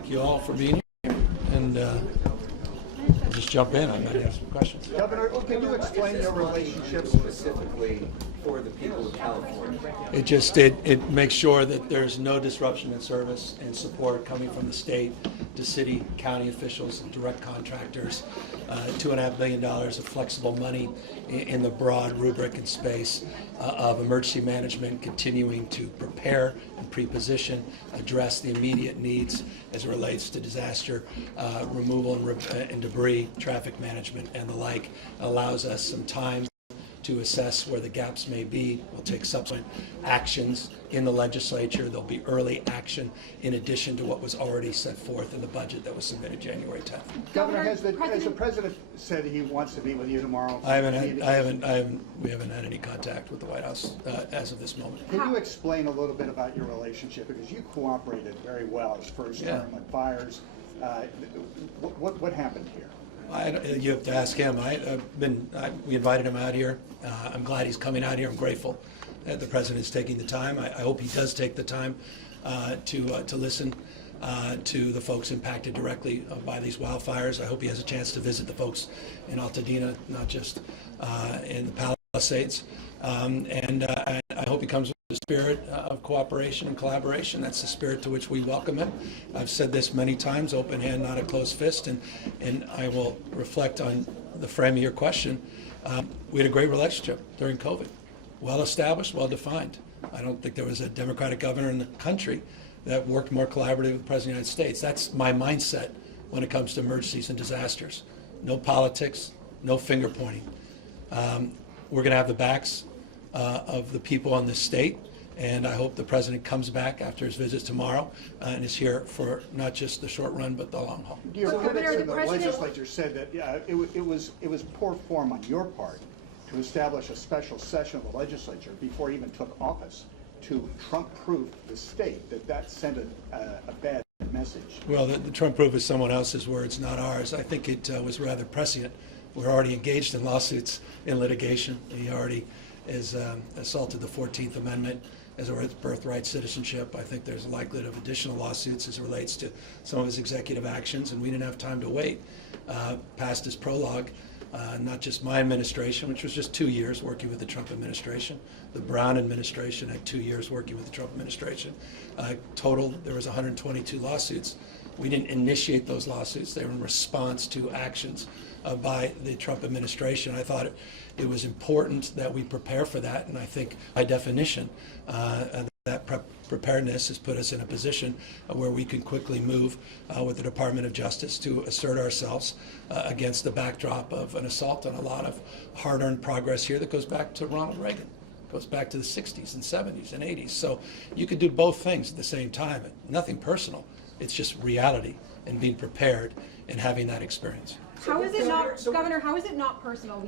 Thank you all for being here, and I'll just jump in. I'm going to ask some questions. Governor, can you explain your relationship specifically for the people of California? It makes sure that there's no disruption in service and support coming from the state to city, county officials, and direct contractors. $2.5 billion of flexible money in the broad rubric and space of emergency management, continuing to prepare and pre-position, address the immediate needs as it relates to disaster removal and debris, traffic management, and the like. Allows us some time to assess where the gaps may be. We'll take subsequent actions in the legislature. There'll be early action in addition to what was already set forth in the budget that was submitted January 10th. Governor, has the president said he wants to meet with you tomorrow? We haven't had any contact with the White House as of this moment. Can you explain a little bit about your relationship, because you cooperated very well his first term on fires. What happened here? You have to ask him. We invited him out here. I'm glad he's coming out here. I'm grateful that the president is taking the time. I hope he does take the time to listen to the folks impacted directly by these wildfires. I hope he has a chance to visit the folks in Altadena, not just in the Palisades. And I hope he comes with the spirit of cooperation and collaboration. That's the spirit to which we welcome him. I've said this many times: open hand, not a closed fist. And I will reflect on the frame of your question. We had a great relationship during COVID, well established, well defined. I don't think there was a Democratic governor in the country that worked more collaboratively with the President of the United States. That's my mindset when it comes to emergencies and disasters. No politics, no finger pointing. We're going to have the backs of the people in this state, and I hope the president comes back after his visit tomorrow and is here for not just the short run but the long haul. Your critics in the legislature said that it was poor form on your part to establish a special session of the legislature before he even took office to Trump-proof the state, that sent a bad message. Well, the Trump-proof is someone else's words, not ours. I think it was rather prescient. We're already engaged in lawsuits, in litigation. He already has assaulted the 14th Amendment as it relates to birthright citizenship. I think there's a likelihood of additional lawsuits as it relates to some of his executive actions, and we didn't have time to wait past his prologue. Not just my administration, which was just 2 years working with the Trump administration. The Brown administration had 2 years working with the Trump administration. Total, there was 122 lawsuits. We didn't initiate those lawsuits. They were in response to actions by the Trump administration. I thought it was important that we prepare for that, and I think by definition that preparedness has put us in a position where we can quickly move with the Department of Justice to assert ourselves against the backdrop of an assault on a lot of hard-earned progress here that goes back to Ronald Reagan, goes back to the 60s and 70s and 80s. So you could do both things at the same time. Nothing personal. It's just reality and being prepared and having that experience. How is it not, Governor? How is it not personal?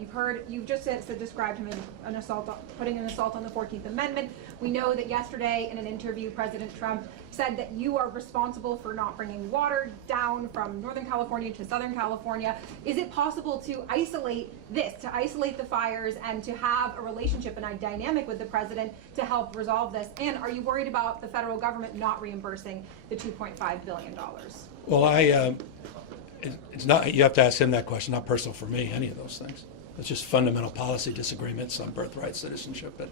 You've just described him as an assault, putting an assault on the 14th Amendment. We know that yesterday in an interview, President Trump said that you are responsible for not bringing water down from Northern California to Southern California. Is it possible to isolate this, to isolate the fires, and to have a relationship and a dynamic with the president to help resolve this? And are you worried about the federal government not reimbursing the $2.5 billion? Well, it's not, you have to ask him that question, not personal for me, any of those things. It's just fundamental policy disagreements on birthright citizenship. But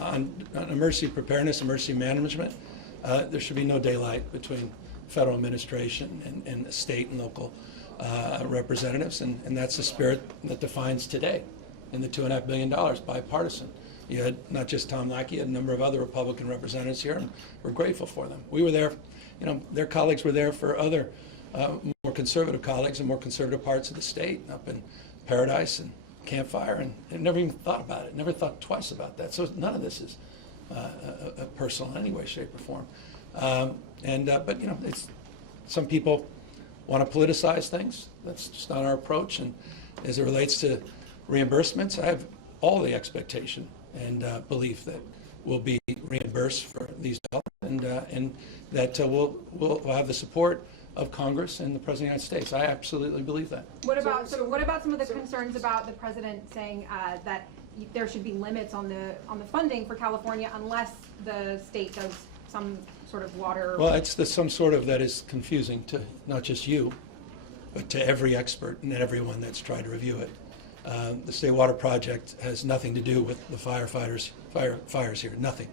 on emergency preparedness, emergency management, there should be no daylight between federal administration and state and local representatives, and that's the spirit that defines today in the $2.5 billion, bipartisan. You had not just Tom Lackey, you had a number of other Republican representatives here, and we're grateful for them. We were there, their colleagues were there for other more conservative colleagues in more conservative parts of the state, up in Paradise and Campfire, and never even thought about it, never thought twice about that. So none of this is personal in any way, shape, or form. But it's some people want to politicize things. That's just not our approach. And as it relates to reimbursements, I have all the expectation and belief that we'll be reimbursed for these dollars, and that we'll have the support of Congress and the President of the United States. I absolutely believe that. What about some of the concerns about the president saying that there should be limits on the funding for California unless the state does some sort of water? Well, it's some sort of that is confusing to not just you, but to every expert and everyone that's tried to review it. The State Water Project has nothing to do with the fires here, nothing,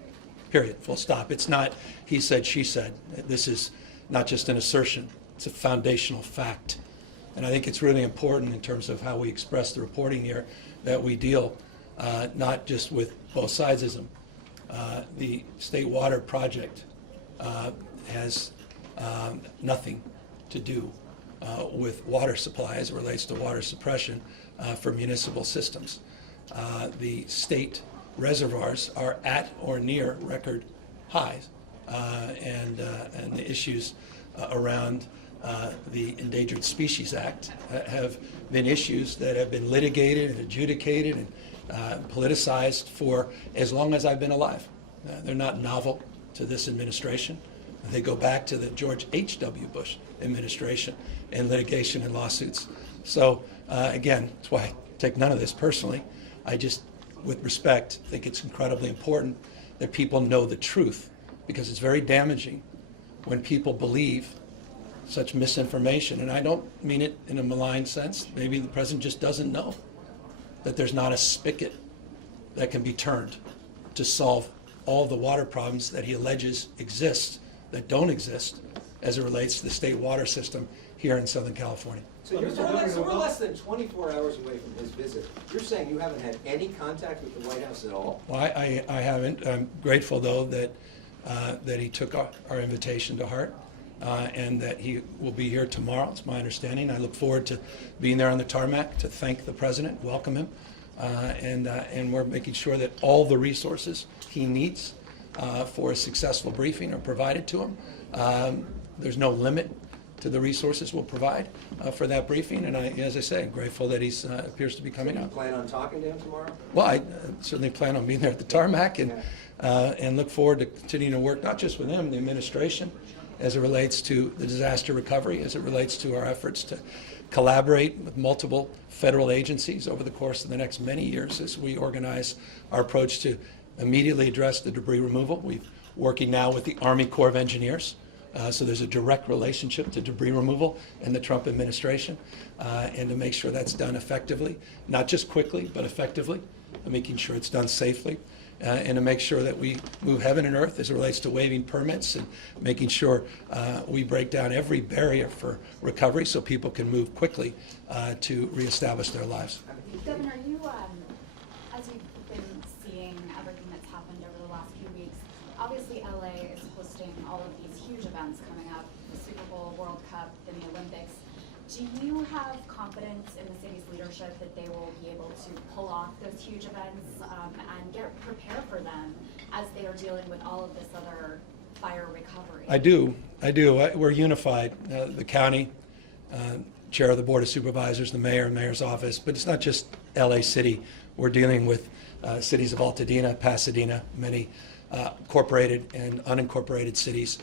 period, full stop. It's not he said, she said. This is not just an assertion, it's a foundational fact. And I think it's really important in terms of how we express the reporting here that we deal not just with both sidesism. The State Water Project has nothing to do with water supply as it relates to water suppression for municipal systems. The state reservoirs are at or near record highs, and the issues around the Endangered Species Act have been issues that have been litigated and adjudicated and politicized for as long as I've been alive. They're not novel to this administration. They go back to the George H.W. Bush administration and litigation and lawsuits. So again, that's why I take none of this personally. I just, with respect, think it's incredibly important that people know the truth, because it's very damaging when people believe such misinformation. And I don't mean it in a malign sense. Maybe the president just doesn't know that there's not a spigot that can be turned to solve all the water problems that he alleges exist that don't exist as it relates to the state water system here in Southern California. So we're less than 24 hours away from his visit. You're saying you haven't had any contact with the White House at all? Well, I haven't. I'm grateful, though, that he took our invitation to heart and that he will be here tomorrow. It's my understanding. I look forward to being there on the tarmac to thank the president, welcome him, and we're making sure that all the resources he needs for a successful briefing are provided to him. There's no limit to the resources we'll provide for that briefing, and as I say, I'm grateful that he appears to be coming So you up. plan on talking to him tomorrow? Well, I certainly plan on being there at the tarmac and look forward to continuing to work not just with him, the administration, as it relates to the disaster recovery, as it relates to our efforts to collaborate with multiple federal agencies over the course of the next many years as we organize our approach to immediately address the debris removal. We're working now with the Army Corps of Engineers. So there's a direct relationship to debris removal in the Trump administration, and to make sure that's done effectively, not just quickly, but effectively, and making sure it's done safely, and to make sure that we move heaven and earth as it relates to waiving permits and making sure we break down every barrier for recovery so people can move quickly to reestablish their lives. Governor, you, as you've been seeing everything that's happened over the last few weeks, obviously LA is hosting all of these huge events coming up, the Super Bowl, World Cup, and the Olympics. Do you have confidence in the city's leadership that they will be able to pull off those huge events and get prepared for them as they are dealing with all of this other fire recovery? I do. We're unified. The county, chair of the Board of Supervisors, the mayor, mayor's office, but it's not just LA City. We're dealing with cities of Altadena, Pasadena, many incorporated and unincorporated cities.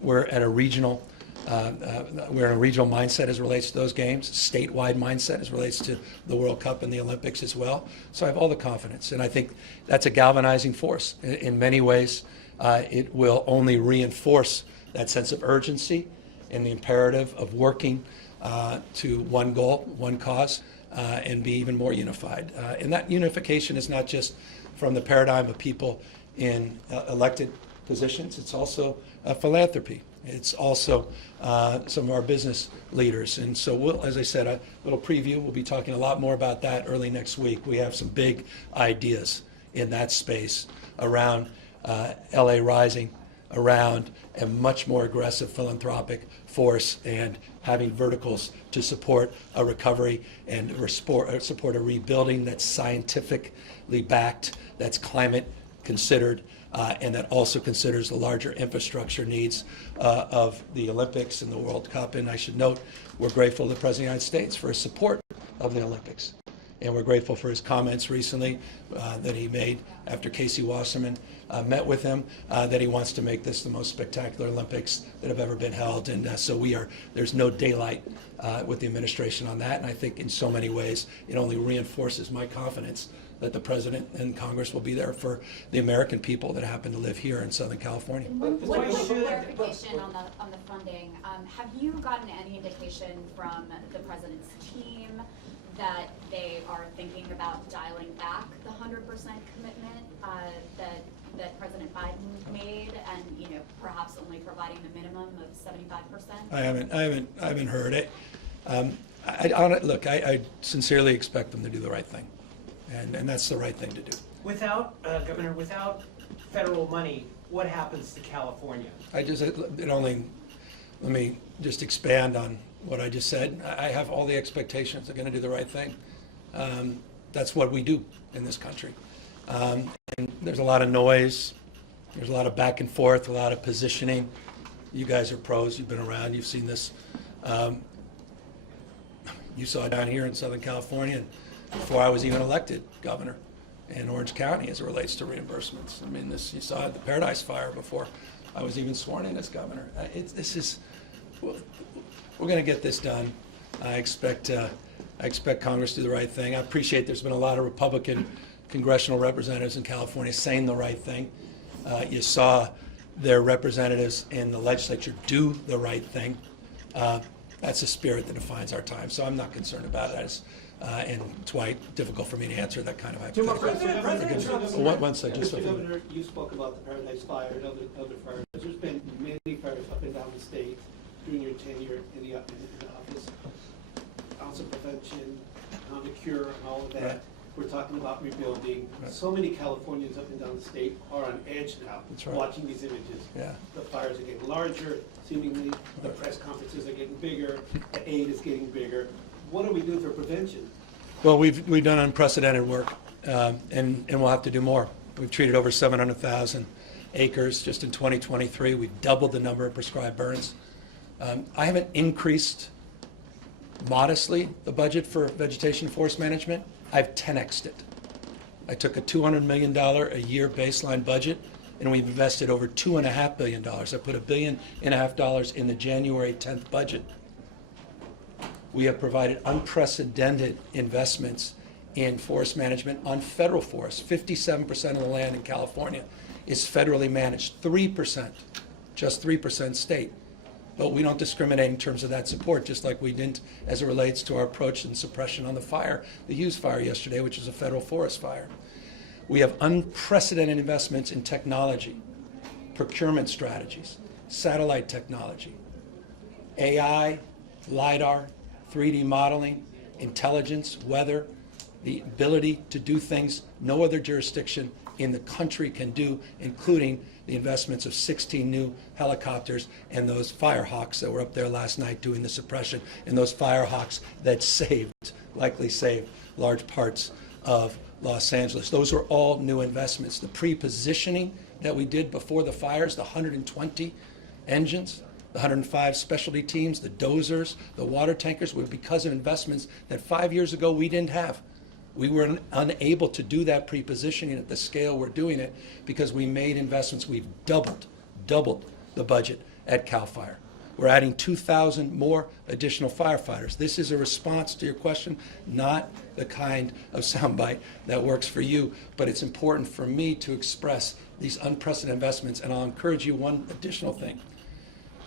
We're in a regional mindset as it relates to those games, statewide mindset as it relates to the World Cup and the Olympics as well. So I have all the confidence, and I think that's a galvanizing force. In many ways, it will only reinforce that sense of urgency and the imperative of working to one goal, one cause, and be even more unified. And that unification is not just from the paradigm of people in elected positions. It's also philanthropy. It's also some of our business leaders. And so we'll, as I said, a little preview, we'll be talking a lot more about that early next week. We have some big ideas in that space around LA Rising, around a much more aggressive philanthropic force and having verticals to support a recovery and support a rebuilding that's scientifically backed, that's climate considered, and that also considers the larger infrastructure needs of the Olympics and the World Cup. And I should note, we're grateful to the President of the United States for his support of the Olympics. and we're grateful for his comments recently that he made after Casey Wasserman met with him, that he wants to make this the most spectacular Olympics that have ever been held. And so there's no daylight with the administration on that. And I think in so many ways, it only reinforces my confidence that the President and Congress will be there for the American people that happen to live here in Southern California. One point of clarification on the funding. Have you gotten any indication from the President's team that they are thinking about dialing back the 100% commitment that President Biden made, and perhaps only providing the minimum of 75%? I haven't heard it. I sincerely expect them to do the right thing, and that's the right thing to do. Governor, without federal money, what happens to California? Let me just expand on what I just said. I have all the expectations they're going to do the right thing. That's what we do in this country. And there's a lot of noise. There's a lot of back and forth, a lot of positioning. You guys are pros. You've been around. You've seen this. You saw it down here in Southern California before I was even elected governor in Orange County as it relates to reimbursements. I mean, you saw the Paradise Fire before I was even sworn in as governor. We're going to get this done. I expect Congress to do the right thing. I appreciate there's been a lot of Republican congressional representatives in California saying the right thing. You saw their representatives in the legislature do the right thing. That's a spirit that defines our time. So I'm not concerned about it. And it's why it's difficult for me to answer that kind of hypothetical. One second. Mr. Governor, you spoke about the Paradise Fire and other fires. There's been many fires up and down the state during your tenure in the office. Ounce of prevention, the cure, and all of that. Right. We're talking about rebuilding. Right. So many Californians up and down the state are on edge now, That's right. watching these images. Yeah. The fires are getting larger, seemingly. The press conferences are getting bigger. The aid is getting bigger. What are we doing for prevention? Well, we've done unprecedented work, and we'll have to do more. We've treated over 700,000 acres just in 2023. We've doubled the number of prescribed burns. I haven't increased modestly the budget for vegetation forest management. I've 10x'd it. I took a $200 million a year baseline budget, and we've invested over $2.5 billion. I put $1.5 billion in the January 10th budget. We have provided unprecedented investments in forest management on federal forests. 57% of the land in California is federally managed, 3%, just 3% state. But we don't discriminate in terms of that support, just like we didn't as it relates to our approach and suppression on the Hughes fire yesterday, which is a federal forest fire. We have unprecedented investments in technology, procurement strategies, satellite technology, AI, LIDAR, 3D modeling, intelligence, weather, the ability to do things no other jurisdiction in the country can do, including the investments of 16 new helicopters and those Firehawks that were up there last night doing the suppression, and those Firehawks that likely saved large parts of Los Angeles. Those are all new investments. The pre-positioning that we did before the fires, the 120 engines, the 105 specialty teams, the dozers, the water tankers, were because of investments that 5 years ago we didn't have. We were unable to do that pre-positioning at the scale we're doing it because we made investments. We've doubled the budget at CAL FIRE. We're adding 2,000 more additional firefighters. This is a response to your question, not the kind of soundbite that works for you, but it's important for me to express these unprecedented investments, and I'll encourage you one additional thing.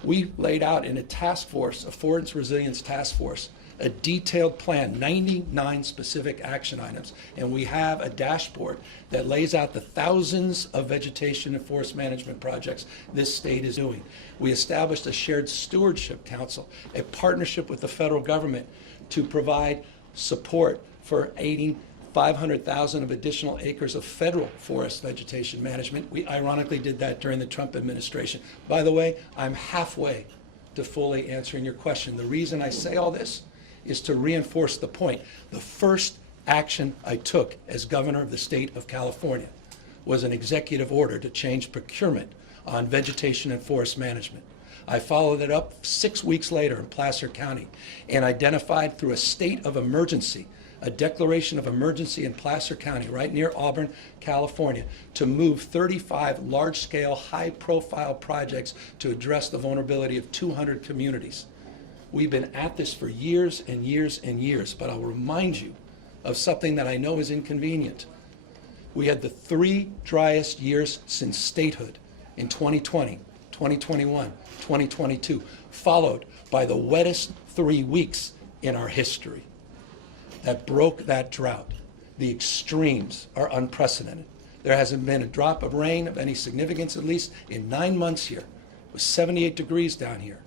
We laid out in a task force, a forest resilience task force, a detailed plan, 99 specific action items, and we have a dashboard that lays out the thousands of vegetation and forest management projects this state is doing. We established a shared stewardship council, a partnership with the federal government to provide support for aiding 500,000 of additional acres of federal forest vegetation management. We ironically did that during the Trump administration. By the way, I'm halfway to fully answering your question. The reason I say all this is to reinforce the point. The first action I took as governor of the state of California was an executive order to change procurement on vegetation and forest management. I followed it up 6 weeks later in Placer County and identified through a state of emergency a declaration of emergency in Placer County, right near Auburn, California, to move 35 large-scale, high-profile projects to address the vulnerability of 200 communities. We've been at this for years and years and years, but I'll remind you of something that I know is inconvenient. We had the 3 driest years since statehood in 2020, 2021, 2022, followed by the wettest 3 weeks in our history that broke that drought. The extremes are unprecedented. There hasn't been a drop of rain of any significance, at least in 9 months here. It was 78 degrees down here.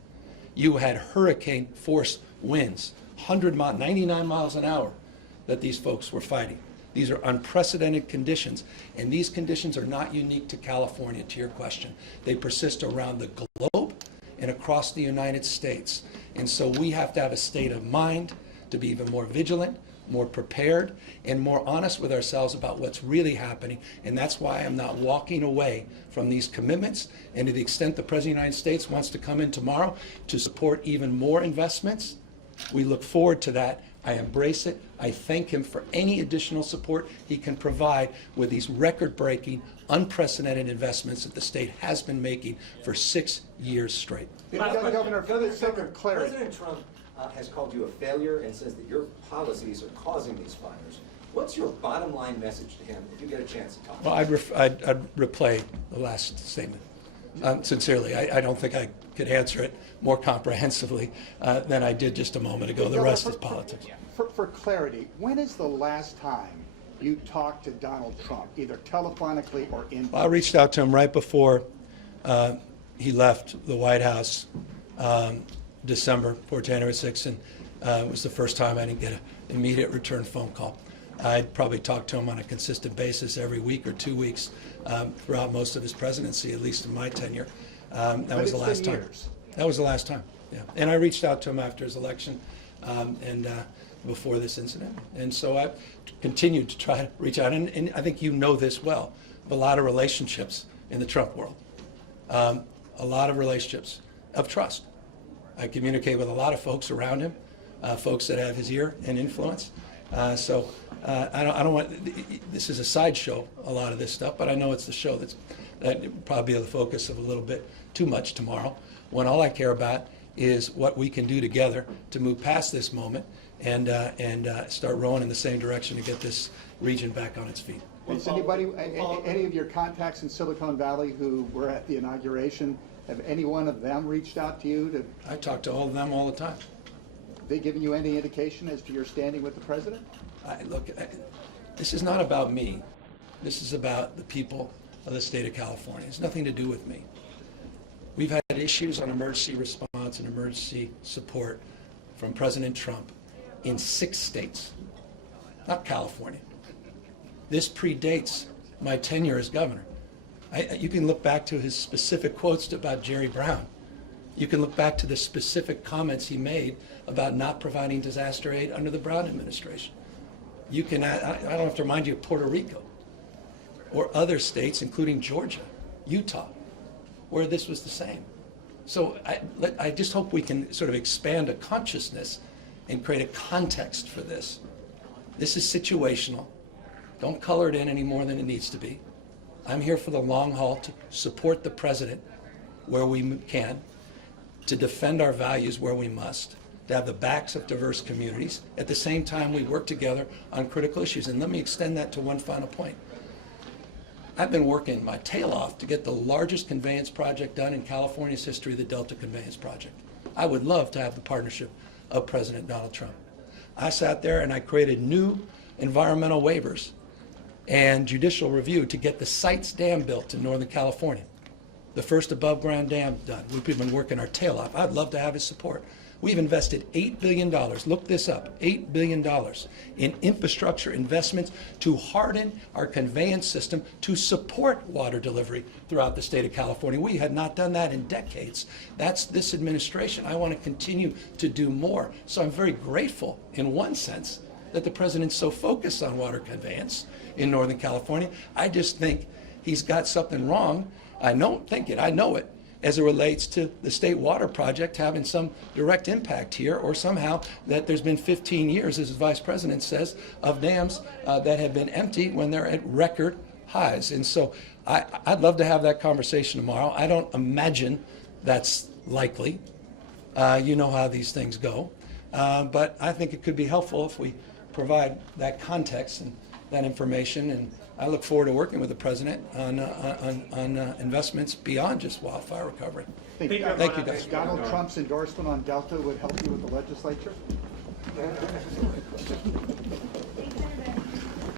You had hurricane force winds, 99 miles an hour that these folks were fighting. These are unprecedented conditions, and these conditions are not unique to California, to your question. They persist around the globe and across the United States. And so we have to have a state of mind to be even more vigilant, more prepared, and more honest with ourselves about what's really happening. And that's why I'm not walking away from these commitments. And to the extent the President of the United States wants to come in tomorrow to support even more investments, we look forward to that. I embrace it. I thank him for any additional support he can provide with these record-breaking, unprecedented investments that the state has been making for 6 years straight. Governor, for the sake of clarity. President Trump has called you a failure and says that your policies are causing these fires. What's your bottom line message to him if you get a chance to talk? Well, I'd replay the last statement. Sincerely, I don't think I could answer it more comprehensively than I did just a moment ago. The rest is politics. For clarity, when is the last time you talked to Donald Trump, either telephonically or in? Well, I reached out to him right before he left the White House, December, before January 6th, and it was the first time I didn't get an immediate return phone call. I'd probably talked to him on a consistent basis every week or 2 weeks throughout most of his presidency, at least in my tenure. That was the last time. Years. That was the last time, yeah. And I reached out to him after his election and before this incident. And so I continued to try to reach out. And I think you know this well, of a lot of relationships in the Trump world, a lot of relationships of trust. I communicate with a lot of folks around him, folks that have his ear and influence. I don't want, this is a sideshow, a lot of this stuff, but I know it's the show that will probably be the focus of a little bit too much tomorrow, when all I care about is what we can do together to move past this moment and start rowing in the same direction to get this region back on its feet. Is anybody, any of your contacts in Silicon Valley who were at the inauguration, have any one of them reached out to you? I talk to all of them all the time. Have they given you any indication as to your standing with the president? Look, this is not about me. This is about the people of the state of California. It's nothing to do with me. We've had issues on emergency response and emergency support from President Trump in 6 states, not California. This predates my tenure as governor. You can look back to his specific quotes about Jerry Brown. You can look back to the specific comments he made about not providing disaster aid under the Brown administration. You can, I don't have to remind you of Puerto Rico or other states, including Georgia, Utah, where this was the same. So I just hope we can sort of expand a consciousness and create a context for this. This is situational. Don't color it in any more than it needs to be. I'm here for the long haul to support the president where we can, to defend our values where we must, to have the backs of diverse communities. At the same time, we work together on critical issues. And let me extend that to one final point. I've been working my tail off to get the largest conveyance project done in California's history, the Delta Conveyance Project. I would love to have the partnership of President Donald Trump. I sat there and I created new environmental waivers and judicial review to get the Sites Dam built in Northern California. The first above-ground dam done. We've been working our tail off. I'd love to have his support. We've invested $8 billion, look this up, $8 billion in infrastructure investments to harden our conveyance system to support water delivery throughout the state of California. We had not done that in decades. That's this administration. I want to continue to do more. So I'm very grateful, in one sense, that the president's so focused on water conveyance in Northern California. I just think he's got something wrong. I don't think it, I know it, as it relates to the state water project having some direct impact here, or somehow that there's been 15 years, as the Vice President says, of dams that have been empty when they're at record highs. And so I'd love to have that conversation tomorrow. I don't imagine that's likely. You know how these things go. But I think it could be helpful if we provide that context and that information. And I look forward to working with the President on investments beyond just wildfire recovery. Think Thank you, guys. Donald Trump's endorsement on Delta would help you with the legislature?